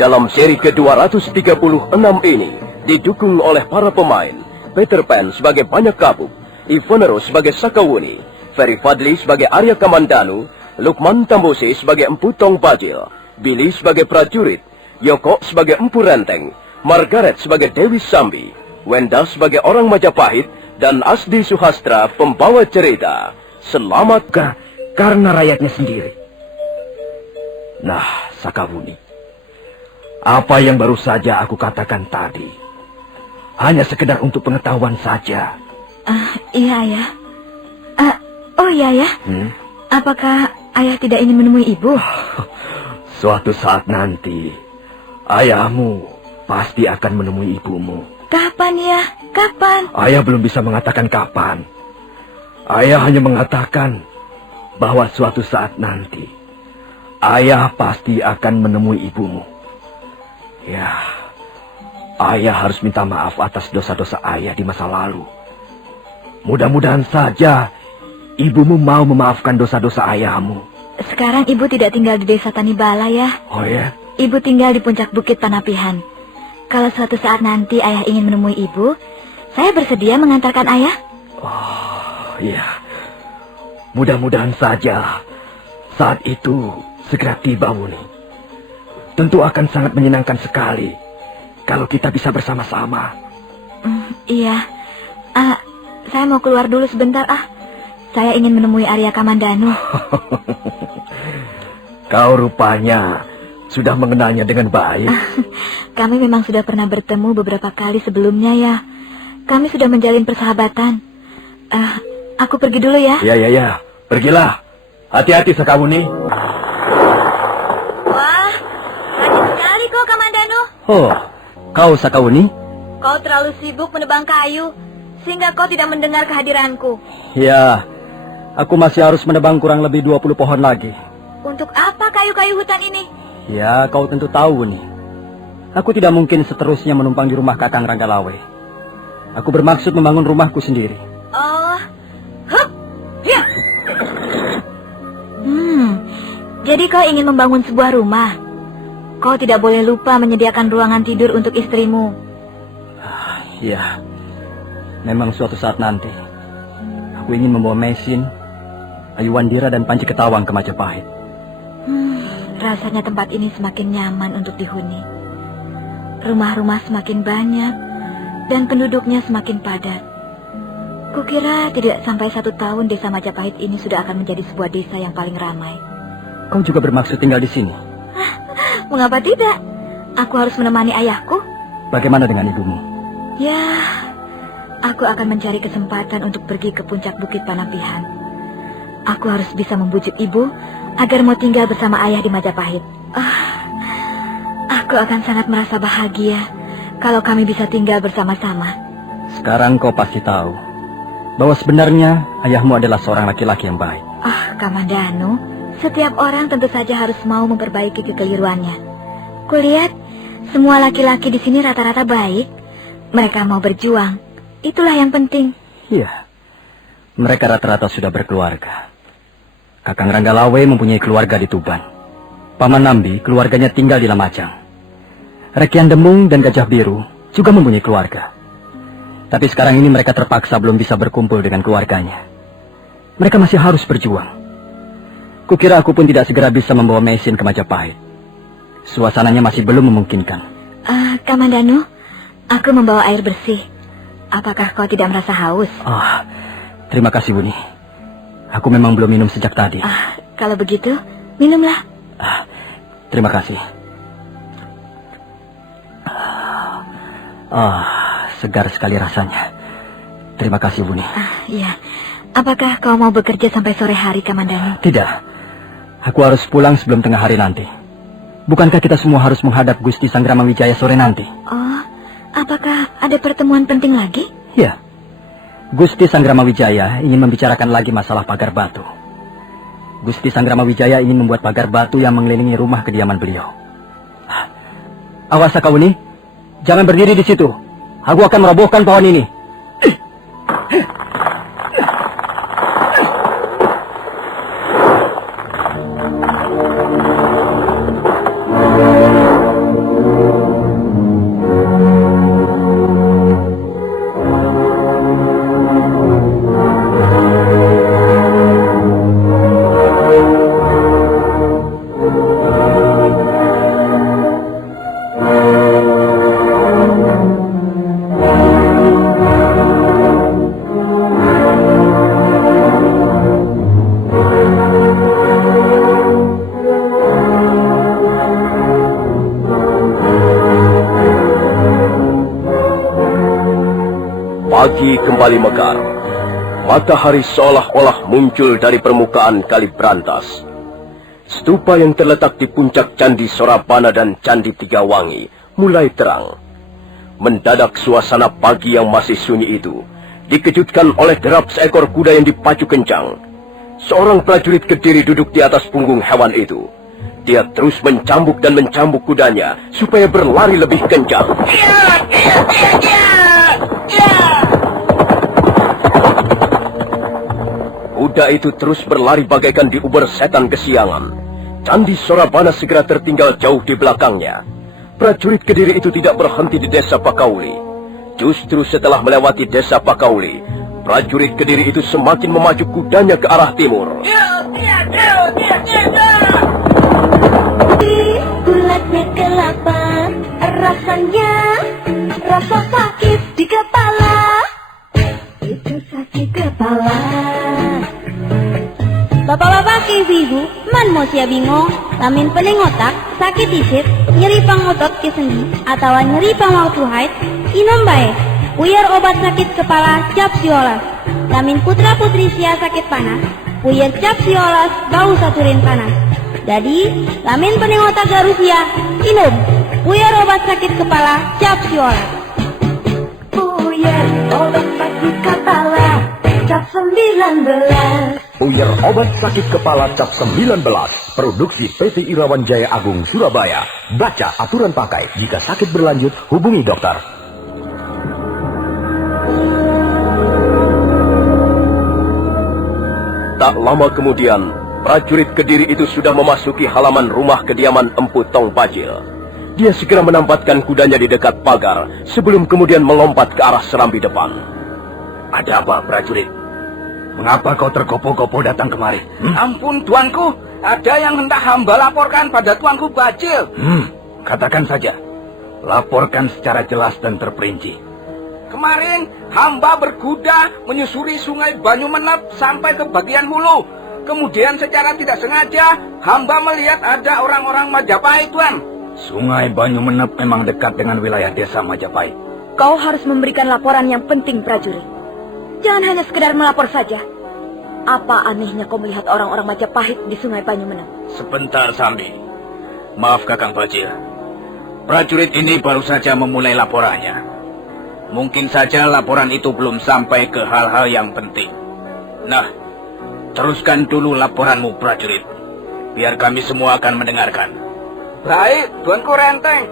Dalam seri ke-236 ini, didukung oleh para pemain, Peter Pan sebagai Banyak Kabuk, Ivonero sebagai Sakawuni, Ferry Fadli sebagai Arya Kamandanu, Lukman Tambose sebagai Empu Tong Bajil, Billy sebagai prajurit, Yoko sebagai Empu Renteng, Margaret sebagai Dewi Sambi, Wenda sebagai orang Majapahit, dan Asdi Suhastra pembawa cerita. Selamat karena rakyatnya sendiri. Nah, Sakawuni, apa yang baru saja aku katakan tadi hanya sekedar untuk pengetahuan saja. Iya, Ayah. Oh iya, Ayah. Apakah Ayah tidak ingin menemui Ibu? Suatu saat nanti, ayahmu pasti akan menemui ibumu. Kapan ya? Kapan? Ayah belum bisa mengatakan kapan. Ayah hanya mengatakan bahwa suatu saat nanti, ayah pasti akan menemui ibumu. Ya, ayah harus minta maaf atas dosa-dosa ayah di masa lalu. Mudah-mudahan saja ibumu mau memaafkan dosa-dosa ayahmu. Sekarang Ibu tidak tinggal di desa Tanibala ya? Oh ya? Ibu tinggal di puncak bukit Panapihan. Kalau suatu saat nanti ayah ingin menemui Ibu, saya bersedia mengantarkan ayah. Oh iya. Mudah-mudahan saja saat itu segera tiba, Wuni. Tentu akan sangat menyenangkan sekali kalau kita bisa bersama-sama. Iya. Saya mau keluar dulu sebentar. Saya ingin menemui Arya Kamandanu. Kau rupanya sudah mengenalnya dengan baik. Kami memang sudah pernah bertemu beberapa kali sebelumnya ya. Kami sudah menjalin persahabatan. Aku pergi dulu ya. Ya. Pergilah. Hati-hati, Sakawuni. Wah, rajin sekali kau, Kamandanu. Oh, kau Sakawuni? Kau terlalu sibuk menebang kayu, sehingga kau tidak mendengar kehadiranku. Ya, aku masih harus menebang kurang lebih 20 pohon lagi. Untuk apa kayu-kayu hutan ini? Ya, kau tentu tahu nih. Aku tidak mungkin seterusnya menumpang di rumah Kakang Ranggalawe. Aku bermaksud membangun rumahku sendiri. Oh, ya. Jadi kau ingin membangun sebuah rumah. Kau tidak boleh lupa menyediakan ruangan tidur untuk istrimu. Ya, memang suatu saat nanti aku ingin membawa Mesin, Ayu Wandira dan Panji Ketawang ke Majapahit. Rasanya tempat ini semakin nyaman untuk dihuni. Rumah-rumah semakin banyak dan penduduknya semakin padat. Kukira tidak sampai 1 tahun desa Majapahit ini sudah akan menjadi sebuah desa yang paling ramai. Kau juga bermaksud tinggal di sini? Mengapa tidak? Aku harus menemani ayahku. Bagaimana dengan ibumu? Ya, aku akan mencari kesempatan untuk pergi ke puncak bukit Panapihan. Aku harus bisa membujuk ibu agar mau tinggal bersama ayah di Majapahit. Aku akan sangat merasa bahagia kalau kami bisa tinggal bersama-sama. Sekarang kau pasti tahu bahwa sebenarnya ayahmu adalah seorang laki-laki yang baik. Kamandanu, setiap orang tentu saja harus mau memperbaiki kekeliruannya. Kulihat semua laki-laki di sini rata-rata baik. Mereka mau berjuang. Itulah yang penting. Iya, mereka rata-rata sudah berkeluarga. Kakang Ranggalawe mempunyai keluarga di Tuban. Paman Nambi keluarganya tinggal di Lamajang. Rekian Demung dan Gajah Biru juga mempunyai keluarga. Tapi sekarang ini mereka terpaksa belum bisa berkumpul dengan keluarganya. Mereka masih harus berjuang. Kukira aku pun tidak segera bisa membawa Mesin ke Majapahit. Suasananya masih belum memungkinkan. Kamandanu, aku membawa air bersih. Apakah kau tidak merasa haus? Terima kasih, Buni. Aku memang belum minum sejak tadi. Kalau begitu, minumlah. Terima kasih. Segar sekali rasanya. Terima kasih, Buni. Iya. Apakah kau mau bekerja sampai sore hari, Kamandanu? Tidak. Aku harus pulang sebelum tengah hari nanti. Bukankah kita semua harus menghadap Gusti Sanggrama Wijaya sore nanti? Apakah ada pertemuan penting lagi? Ya. Gusti Sanggrama Wijaya ingin membicarakan lagi masalah pagar batu. Gusti Sanggrama Wijaya ingin membuat pagar batu yang mengelilingi rumah kediaman beliau. Awas, Sakawuni. Jangan berdiri di situ. Aku akan merobohkan pohon ini. Pagi kembali mekar. Matahari seolah-olah muncul dari permukaan Kali Brantas. Stupa yang terletak di puncak Candi Sorabana dan Candi Tigawangi mulai terang. Mendadak suasana pagi yang masih sunyi itu dikejutkan oleh derap seekor kuda yang dipacu kencang. Seorang prajurit Kediri duduk di atas punggung hewan itu. Dia terus mencambuk dan mencambuk kudanya supaya berlari lebih kencang. Kuda itu terus berlari bagaikan diuber setan kesiangan. Candi Sorabana segera tertinggal jauh di belakangnya. Prajurit Kediri itu tidak berhenti di desa Pakauli. Justru setelah melewati desa Pakauli, prajurit Kediri itu semakin memacu kudanya ke arah timur. Bulatnya kelapa, rasanya rasa sakit di kepala. Itu sakit kepala. Bapak-bapak ke ibu-ibu, man mau sia bingung, lamin pening otak, sakit isit, nyeri pangotot ke sendi, atau nyeri pangwaktu haid, inom bae. Puyer obat sakit kepala cap siolas. Lamin putra putri sia sakit panas, puyer cap siolas bau saturin panas. Jadi, lamin pening otak garusia, inom. Puyer obat sakit kepala cap siolas. Puyer obat sakit kepala cap 19. Puyer obat sakit kepala cap 19. Produksi PT Irawan Jaya Agung Surabaya. Baca aturan pakai. Jika sakit berlanjut, hubungi dokter. Tak lama kemudian, prajurit Kediri itu sudah memasuki halaman rumah kediaman Empu Tong Pajil. Dia segera menempatkan kudanya di dekat pagar sebelum kemudian melompat ke arah serambi depan. Ada apa, prajurit? Mengapa kau tergopoh-gopoh datang kemari? Ampun, tuanku. Ada yang hendak hamba laporkan pada tuanku Bajil. Katakan saja. Laporkan secara jelas dan terperinci. Kemarin, hamba berkuda menyusuri sungai Banyumenep sampai ke bagian hulu. Kemudian secara tidak sengaja, hamba melihat ada orang-orang Majapahit, tuan. Sungai Banyumenep memang dekat dengan wilayah desa Majapahit. Kau harus memberikan laporan yang penting, prajurit. Jangan hanya sekedar melapor saja. Apa anehnya kau melihat orang-orang Majapahit di Sungai Banyumenep? Sebentar, Sambi. Maaf, Kakang Bajil. Prajurit ini baru saja memulai laporannya. Mungkin saja laporan itu belum sampai ke hal-hal yang penting. Nah, teruskan dulu laporanmu, prajurit. Biar kami semua akan mendengarkan. Baik, tuanku Renteng.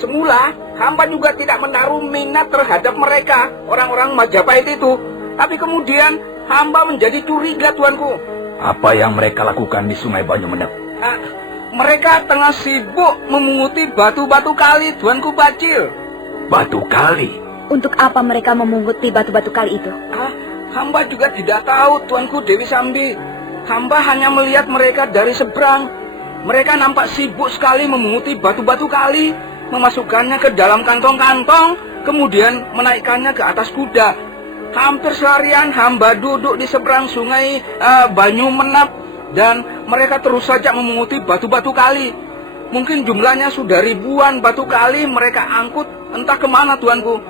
Semula, hamba juga tidak menaruh minat terhadap mereka, orang-orang Majapahit itu. Tapi kemudian, hamba menjadi curiga, tuanku. Apa yang mereka lakukan di Sungai Banyumenep? Mereka tengah sibuk memunguti batu-batu kali, tuanku Bajil. Batu kali? Untuk apa mereka memunguti batu-batu kali itu? Hamba juga tidak tahu, tuanku Dewi Sambi. Hamba hanya melihat mereka dari seberang. Mereka nampak sibuk sekali memunguti batu-batu kali, memasukkannya ke dalam kantong-kantong, kemudian menaikkannya ke atas kuda. Hampir seharian hamba duduk di seberang sungai Banyumenep, dan mereka terus saja memunguti batu-batu kali. Mungkin jumlahnya sudah ribuan batu kali mereka angkut, entah kemana, tuanku.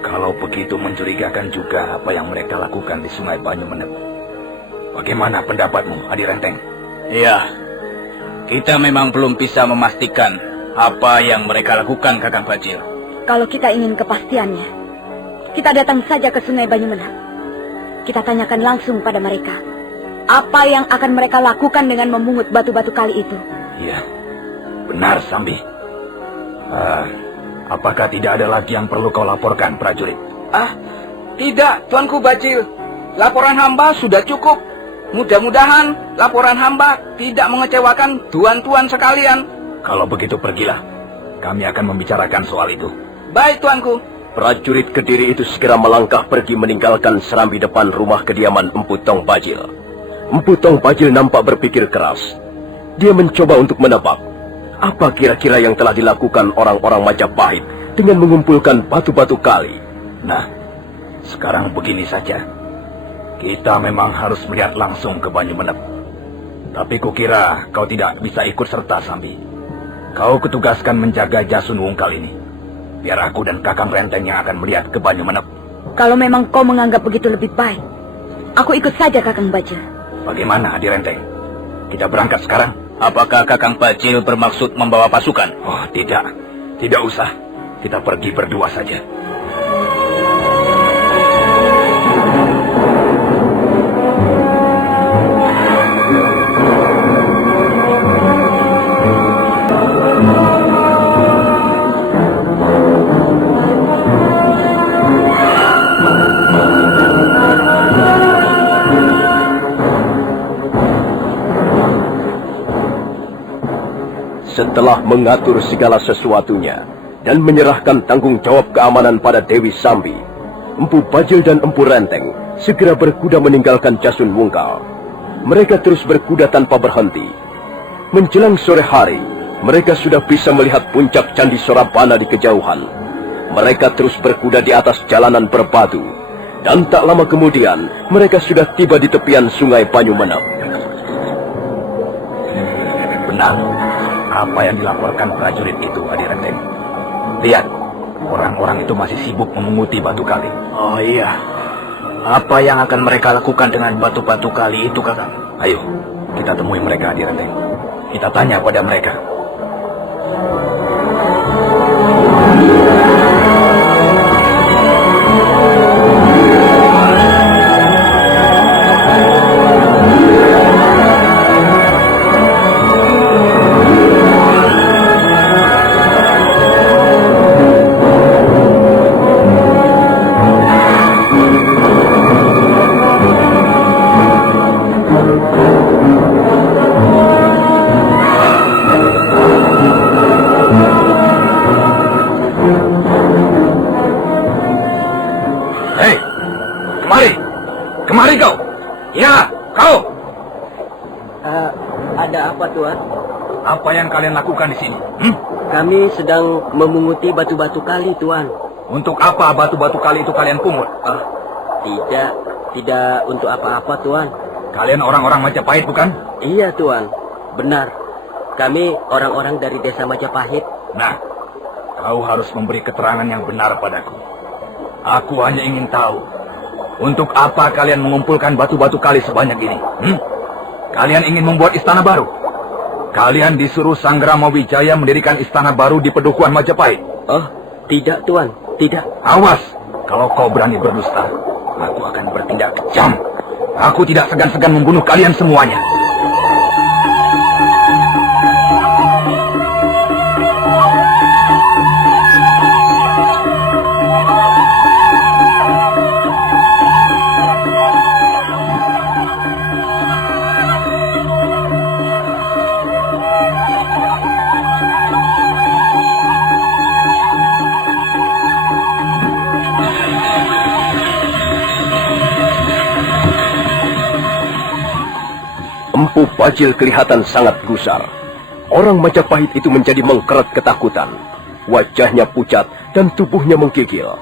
Kalau begitu mencurigakan juga apa yang mereka lakukan di Sungai Banyumenep. Bagaimana pendapatmu, Adi Renteng? Iya, kita memang belum bisa memastikan apa yang mereka lakukan, Kakang Bajil. Kalau kita ingin kepastiannya, kita datang saja ke Sungai Banyumenep. Kita tanyakan langsung pada mereka. Apa yang akan mereka lakukan dengan memungut batu-batu kali itu? Iya, benar, Sambi. Apakah tidak ada lagi yang perlu kau laporkan, prajurit? Tidak, tuanku Bajil. Laporan hamba sudah cukup. Mudah-mudahan laporan hamba tidak mengecewakan tuan-tuan sekalian. Kalau begitu pergilah. Kami akan membicarakan soal itu. Baik, tuanku. Prajurit Kediri itu segera melangkah pergi meninggalkan serambi depan rumah kediaman Empu Tong Pajil. Empu Tong Pajil nampak berpikir keras. Dia mencoba untuk menebak apa kira-kira yang telah dilakukan orang-orang Majapahit dengan mengumpulkan batu-batu kali. Nah, sekarang begini saja. Kita memang harus melihat langsung ke Banyumenep. Tapi kukira kau tidak bisa ikut serta, Sambi. Kau ketugaskan menjaga Jasun Wungkal ini. Biar aku dan Kakang Renteng yang akan melihat ke Banyumenep. Kalau memang kau menganggap begitu lebih baik, aku ikut saja Kakang Bajil. Bagaimana, Adi Renteng? Kita berangkat sekarang? Apakah Kakang Bajil bermaksud membawa pasukan? Oh, tidak. Tidak usah. Kita pergi berdua saja. Setelah mengatur segala sesuatunya dan menyerahkan tanggung jawab keamanan pada Dewi Sambi, Empu Bajil dan Empu Renteng segera berkuda meninggalkan Jasun Wungkal. Mereka terus berkuda tanpa berhenti. Menjelang sore hari, mereka sudah bisa melihat puncak Candi Sorabana di kejauhan. Mereka terus berkuda di atas jalanan berbatu, dan tak lama kemudian mereka sudah tiba di tepian Sungai Banyumenep. Benar. Apa yang dilaporkan prajurit itu, Adi Renteng? Lihat, orang-orang itu masih sibuk memunguti batu kali. Oh iya. Apa yang akan mereka lakukan dengan batu-batu kali itu, Kakang? Ayo, kita temui mereka, Adi Renteng. Kita tanya pada mereka. Kemari kau! Ya, kau! Ada apa, Tuan? Apa yang kalian lakukan di sini? Kami sedang memunguti batu-batu kali, Tuan. Untuk apa batu-batu kali itu kalian pungut? Tidak untuk apa-apa, Tuan. Kalian orang-orang Majapahit, bukan? Iya, Tuan. Benar. Kami orang-orang dari desa Majapahit. Nah, kau harus memberi keterangan yang benar padaku. Aku hanya ingin tahu, untuk apa kalian mengumpulkan batu-batu kali sebanyak ini? Kalian ingin membuat istana baru? Kalian disuruh Sanggrama Wijaya mendirikan istana baru di Pedukuhan Majapahit? Oh, tidak, Tuan. Tidak. Awas, kalau kau berani berdusta, aku akan bertindak kejam. Aku tidak segan-segan membunuh kalian semuanya. Empu Bajil kelihatan sangat gusar. Orang Majapahit itu menjadi mengkeret ketakutan. Wajahnya pucat dan tubuhnya menggigil.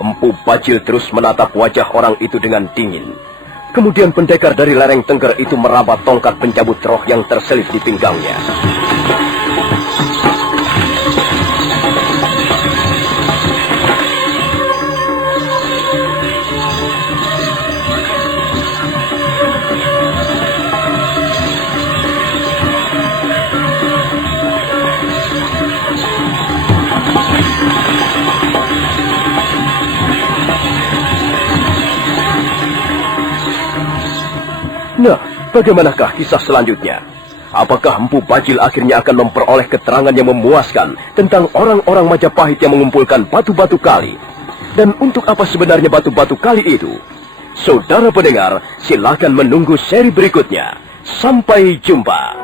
Empu Bajil terus menatap wajah orang itu dengan dingin. Kemudian pendekar dari lereng Tengger itu meraba tongkat pencabut roh yang terselip di pinggangnya. Nah, bagaimanakah kisah selanjutnya? Apakah Empu Bajil akhirnya akan memperoleh keterangan yang memuaskan tentang orang-orang Majapahit yang mengumpulkan batu-batu kali? Dan untuk apa sebenarnya batu-batu kali itu? Saudara pendengar, silakan menunggu seri berikutnya. Sampai jumpa.